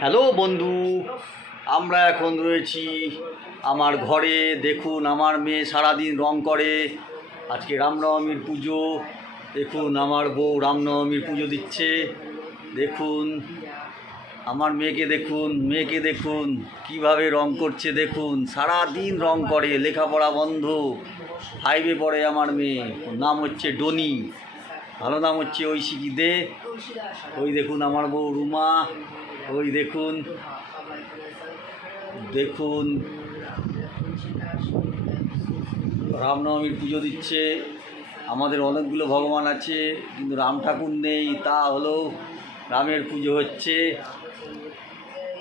Hello বন্ধু, আমরা এখন রয়েছি আমার ঘরে। দেখুন আমার মেয়ে সারাদিন রং করে। আজকে রামনবমীর পুজো। দেখুন আমার বউ রামনবমীর পুজো দিচ্ছে। দেখুন আমার মেয়েকে দেখুন কীভাবে রং করছে। দেখুন সারাদিন রং করে, লেখাপড়া বন্ধ। 5-এ পড়ে আমার মেয়ে। ওর নাম হচ্ছে ডনি, ভালো নাম হচ্ছে ঐশিকি দে। ওই দেখুন আমার বউ রুমা। ওই দেখুন দেখুন রামনবমীর পুজো দিচ্ছে। আমাদের অনেকগুলো ভগবান আছে, কিন্তু রাম ঠাকুর নেই। তা হলো রামের পুজো হচ্ছে।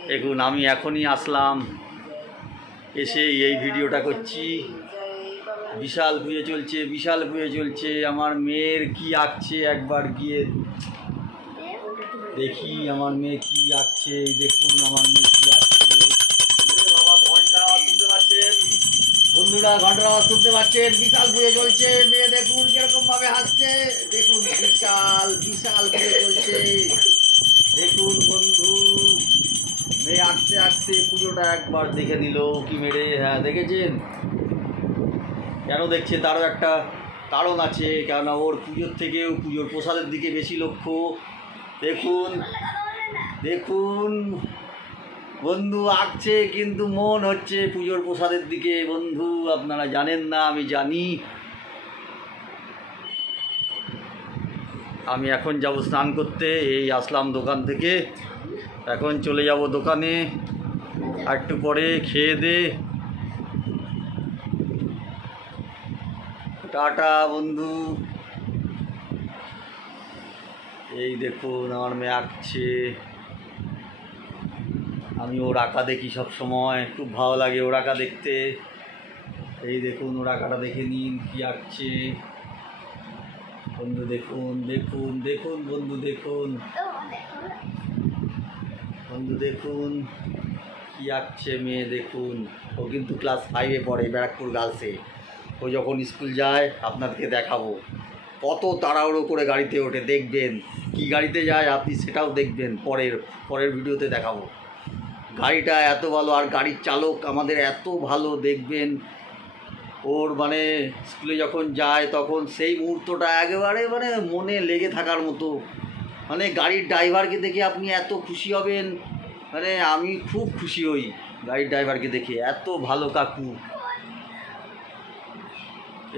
দেখুন আমি এখনই আসলাম, এসে এই ভিডিওটা করছি। বিশাল পুজো চলছে। আমার মেয়ের কি আঁকছে, একবার গিয়ে দেখি আমার মেয়ে কি আঁকছে। দেখুন আমার মেয়ে কি আঁকছে। বাবা ঘন্টা আওয়াজ শুনতে পাচ্ছেন বন্ধুরা, ঘন্টার আওয়াজ শুনতে পাচ্ছেন। বিশাল পুজো চলছে। মেয়ে দেখুন কিরকম ভাবে হাসছে। দেখুন বিশাল পুজো চলছে। দেখুন বন্ধু, মেয়ে আঁকতে পুজোটা একবার দেখে নিল কি মেরে। হ্যাঁ দেখেছেন? কেন দেখছে তারও একটা কারণ আছে, কেননা ওর পুজোর থেকেও পুজোর প্রসাদের দিকে বেশি লক্ষ্য। দেখুন বন্ধু আঁকছে, কিন্তু মন হচ্ছে পুজোর প্রসাদের দিকে। বন্ধু আপনারা জানেন না, আমি জানি। আমি এখন যাব স্নান করতে। এই আসলাম দোকান থেকে, এখন চলে যাব দোকানে। একটু পরে খেয়ে দে। টাটা বন্ধু। এই দেখুন আমার মেয়ে আঁকছে। আমি ওর আঁকা দেখি সব সময়, খুব ভালো লাগে ওর আঁকা দেখতে। এই দেখুন ওর আঁকাটা দেখে নিন কি আঁকছে। বন্ধু দেখুন বন্ধু দেখুন কি আঁকছে মেয়ে। দেখুন ও কিন্তু ক্লাস 5-এ পড়ে, ব্যারাকপুর গার্লসে। ও যখন স্কুল যায় আপনাদেরকে দেখাবো। কত তাড়াহুড়ো করে গাড়িতে ওঠে, দেখবেন কি গাড়িতে যায় আপনি সেটাও দেখবেন। পরের ভিডিওতে দেখাবো। গাড়িটা এত ভালো, আর গাড়ির চালক আমাদের এত ভালো, দেখবেন। ওর স্কুলে যখন যায় তখন সেই মুহূর্তটা একেবারে মনে লেগে থাকার মতো। গাড়ির ড্রাইভারকে দেখে আপনি এত খুশি হবেন, আমি খুব খুশি হই গাড়ির ড্রাইভারকে দেখে। এত ভালো কাকু।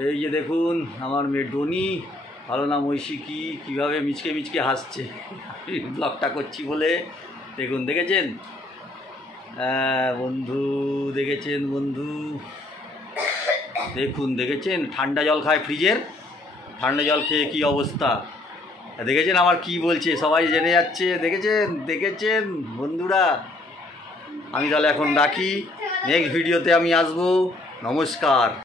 এই যে দেখুন আমার মেয়ে ডনি, ভালো নাম ঐশিকি, কীভাবে মিচকে হাসছে ব্লগটা করছি বলে। দেখেছেন? হ্যাঁ বন্ধু, দেখেছেন ঠান্ডা জল খায়, ফ্রিজের ঠান্ডা জল খেয়ে কী অবস্থা। দেখেছেন আমার কি বলছে, সবাই জেনে যাচ্ছে। দেখেছেন বন্ধুরা। আমি তাহলে এখন রাখি, নেক্সট ভিডিওতে আমি আসবো। নমস্কার।